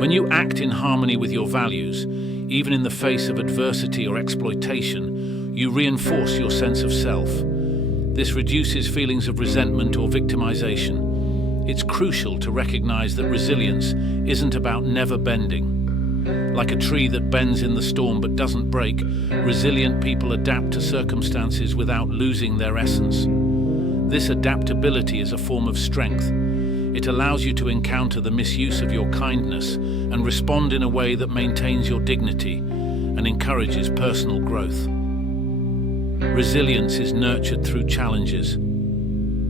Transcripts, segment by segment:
When you act in harmony with your values, even in the face of adversity or exploitation, you reinforce your sense of self. This reduces feelings of resentment or victimization. It's crucial to recognize that resilience isn't about never bending. Like a tree that bends in the storm but doesn't break, resilient people adapt to circumstances without losing their essence. This adaptability is a form of strength. It allows you to encounter the misuse of your kindness and respond in a way that maintains your dignity and encourages personal growth. Resilience is nurtured through challenges.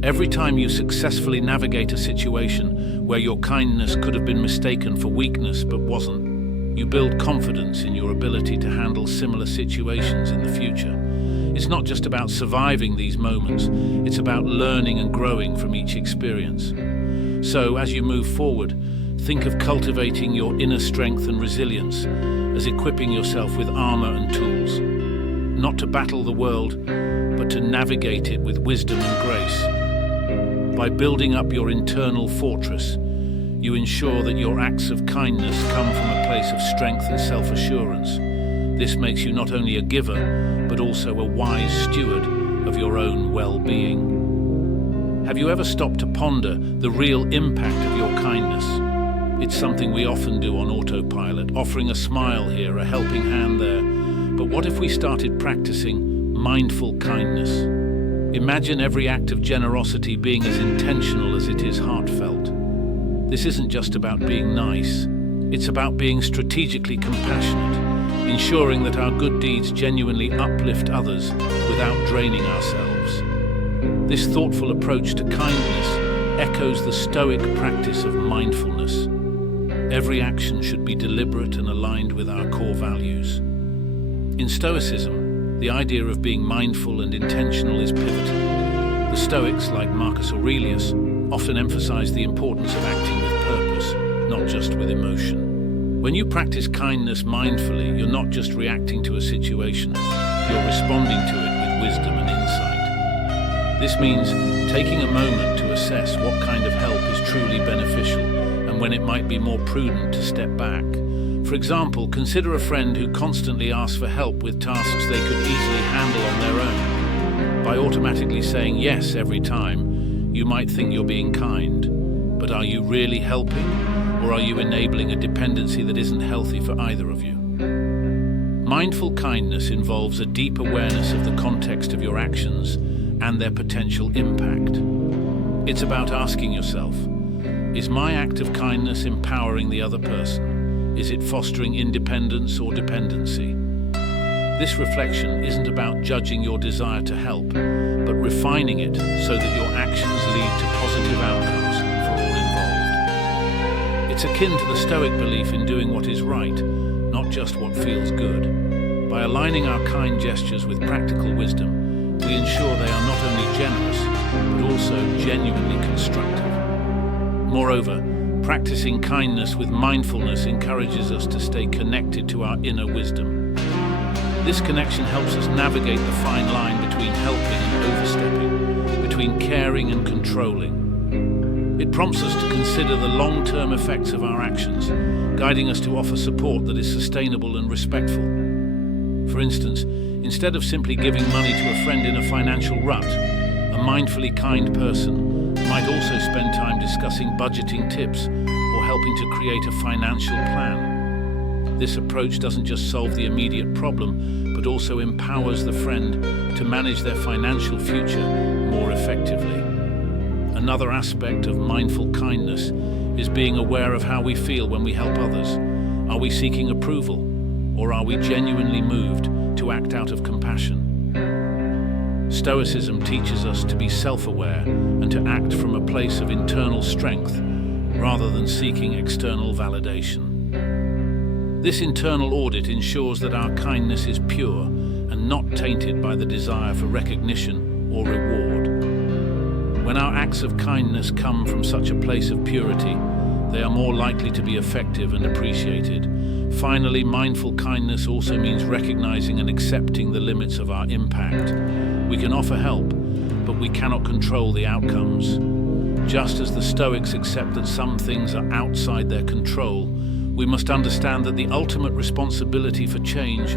Every time you successfully navigate a situation where your kindness could have been mistaken for weakness but wasn't, you build confidence in your ability to handle similar situations in the future. It's not just about surviving these moments, it's about learning and growing from each experience. So, as you move forward, think of cultivating your inner strength and resilience as equipping yourself with armor and tools, not to battle the world, but to navigate it with wisdom and grace. By building up your internal fortress, you ensure that your acts of kindness come from a place of strength and self-assurance. This makes you not only a giver, but also a wise steward of your own well-being. Have you ever stopped to ponder the real impact of your kindness? It's something we often do on autopilot, offering a smile here, a helping hand there. But what if we started practicing mindful kindness? Imagine every act of generosity being as intentional as it is heartfelt. This isn't just about being nice, it's about being strategically compassionate, ensuring that our good deeds genuinely uplift others without draining ourselves. This thoughtful approach to kindness echoes the Stoic practice of mindfulness. Every action should be deliberate and aligned with our core values. In Stoicism, the idea of being mindful and intentional is pivotal. The Stoics, like Marcus Aurelius, often emphasize the importance of acting with purpose, not just with emotion. When you practice kindness mindfully, you're not just reacting to a situation, you're responding to it with wisdom and insight. This means taking a moment to assess what kind of help is truly beneficial and when it might be more prudent to step back. For example, consider a friend who constantly asks for help with tasks they could easily handle on their own. By automatically saying yes every time, you might think you're being kind, but are you really helping, or are you enabling a dependency that isn't healthy for either of you? Mindful kindness involves a deep awareness of the context of your actions and their potential impact. It's about asking yourself, is my act of kindness empowering the other person? Is it fostering independence or dependency? This reflection isn't about judging your desire to help, but refining it so that your actions lead to positive outcomes for all involved. It's akin to the Stoic belief in doing what is right, not just what feels good. By aligning our kind gestures with practical wisdom, we ensure they are not only generous, but also genuinely constructive. Moreover, practicing kindness with mindfulness encourages us to stay connected to our inner wisdom. This connection helps us navigate the fine line between helping and overstepping, between caring and controlling. It prompts us to consider the long-term effects of our actions, guiding us to offer support that is sustainable and respectful. For instance, instead of simply giving money to a friend in a financial rut, a mindfully kind person might also spend time discussing budgeting tips or helping to create a financial plan. This approach doesn't just solve the immediate problem, but also empowers the friend to manage their financial future more effectively. Another aspect of mindful kindness is being aware of how we feel when we help others. Are we seeking approval, or are we genuinely moved to act out of compassion? Stoicism teaches us to be self-aware and to act from a place of internal strength rather than seeking external validation. This internal audit ensures that our kindness is pure and not tainted by the desire for recognition or reward. When our acts of kindness come from such a place of purity, they are more likely to be effective and appreciated. Finally, mindful kindness also means recognizing and accepting the limits of our impact. We can offer help, but we cannot control the outcomes. Just as the Stoics accept that some things are outside their control, we must understand that the ultimate responsibility for change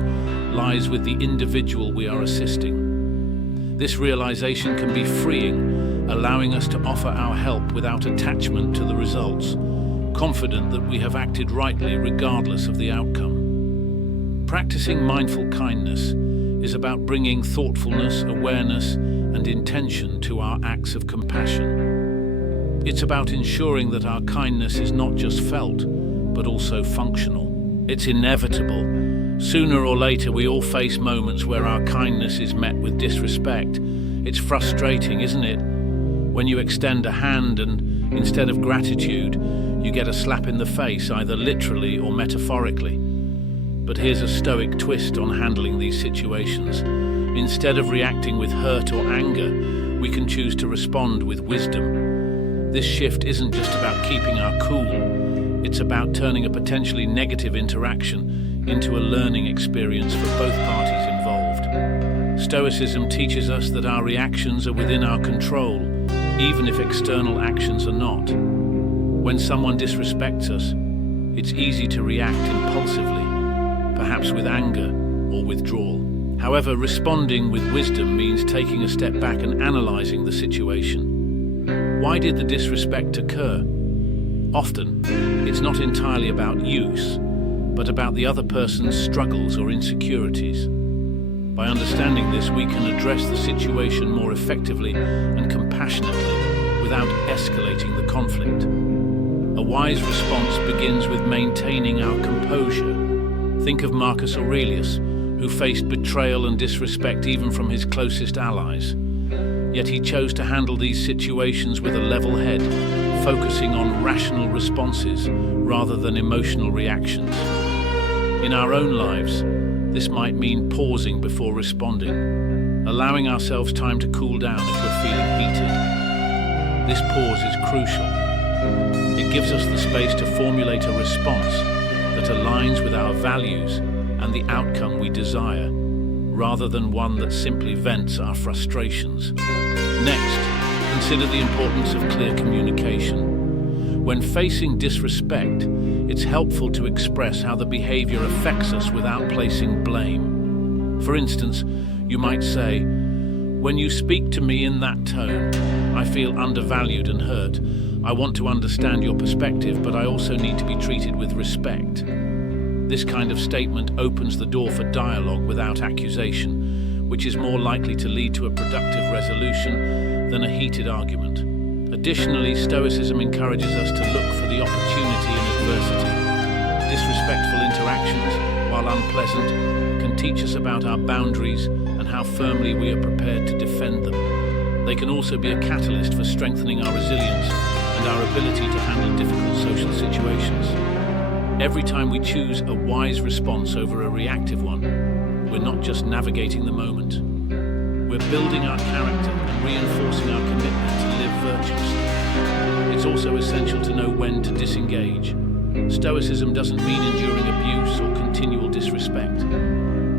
lies with the individual we are assisting. This realization can be freeing, allowing us to offer our help without attachment to the results, confident that we have acted rightly regardless of the outcome. Practicing mindful kindness is about bringing thoughtfulness, awareness, and intention to our acts of compassion. It's about ensuring that our kindness is not just felt, but also functional. It's inevitable. Sooner or later, we all face moments where our kindness is met with disrespect. It's frustrating, isn't it? When you extend a hand and, instead of gratitude, you get a slap in the face, either literally or metaphorically. But here's a Stoic twist on handling these situations. Instead of reacting with hurt or anger, we can choose to respond with wisdom. This shift isn't just about keeping our cool. It's about turning a potentially negative interaction into a learning experience for both parties involved. Stoicism teaches us that our reactions are within our control, even if external actions are not. When someone disrespects us, it's easy to react impulsively, perhaps with anger or withdrawal. However, responding with wisdom means taking a step back and analyzing the situation. Why did the disrespect occur? Often, it's not entirely about use, but about the other person's struggles or insecurities. By understanding this, we can address the situation more effectively and compassionately without escalating the conflict. A wise response begins with maintaining our composure. Think of Marcus Aurelius, who faced betrayal and disrespect even from his closest allies. Yet he chose to handle these situations with a level head, focusing on rational responses rather than emotional reactions. In our own lives, this might mean pausing before responding, allowing ourselves time to cool down if we're feeling heated. This pause is crucial. It gives us the space to formulate a response that aligns with our values and the outcome we desire, rather than one that simply vents our frustrations. Next, consider the importance of clear communication. When facing disrespect, it's helpful to express how the behavior affects us without placing blame. For instance, you might say, "When you speak to me in that tone, I feel undervalued and hurt. I want to understand your perspective, but I also need to be treated with respect." This kind of statement opens the door for dialogue without accusation, which is more likely to lead to a productive resolution than a heated argument. Additionally, Stoicism encourages us to look for the opportunity in adversity. Disrespectful interactions, while unpleasant, can teach us about our boundaries and how firmly we are prepared to defend them. They can also be a catalyst for strengthening our resilience and our ability to handle difficult social situations. Every time we choose a wise response over a reactive one, we're not just navigating the moment. We're building our character and reinforcing our commitment to live virtuously. It's also essential to know when to disengage. Stoicism doesn't mean enduring abuse or continual disrespect.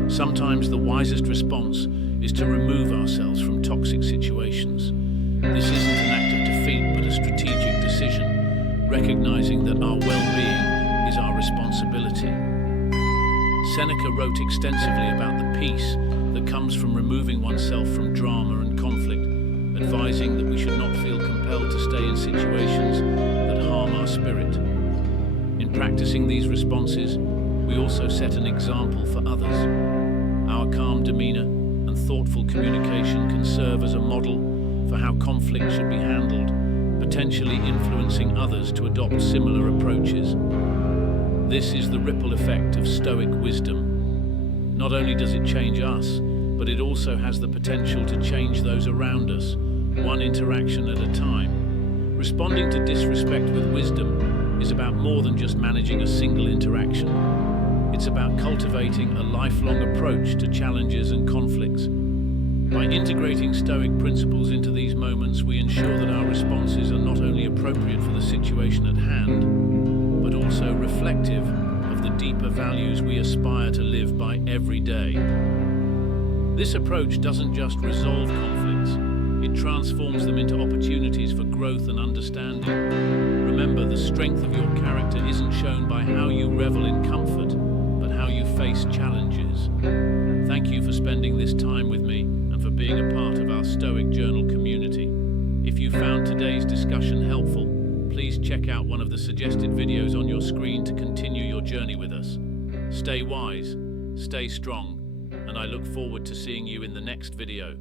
Sometimes the wisest response is to remove ourselves from toxic situations. This isn't an act of defeat, but a strategic decision, recognizing that our well-being is our responsibility. Seneca wrote extensively about the peace that comes from removing oneself from drama and conflict, advising that we should not feel compelled to stay in situations that harm our spirit. In practicing these responses, we also set an example for others. Our calm demeanor and thoughtful communication can serve as a model for how conflict should be handled, potentially influencing others to adopt similar approaches. This is the ripple effect of Stoic wisdom. Not only does it change us, but it also has the potential to change those around us, one interaction at a time. Responding to disrespect with wisdom is about more than just managing a single interaction. It's about cultivating a lifelong approach to challenges and conflicts. By integrating Stoic principles into these moments, we ensure that our responses are not only appropriate for the situation at hand, but also reflective of the deeper values we aspire to live by every day. This approach doesn't just resolve conflicts, it transforms them into opportunities for growth and understanding, remember, the strength of your character isn't shown by how you revel in comfort, but how you face challenges. Thank you for spending this time with me and for being a part of our Stoic Journal community. If you found today's discussion helpful, please check out one of the suggested videos on your screen to continue your journey with us. Stay wise, stay strong, and I look forward to seeing you in the next video.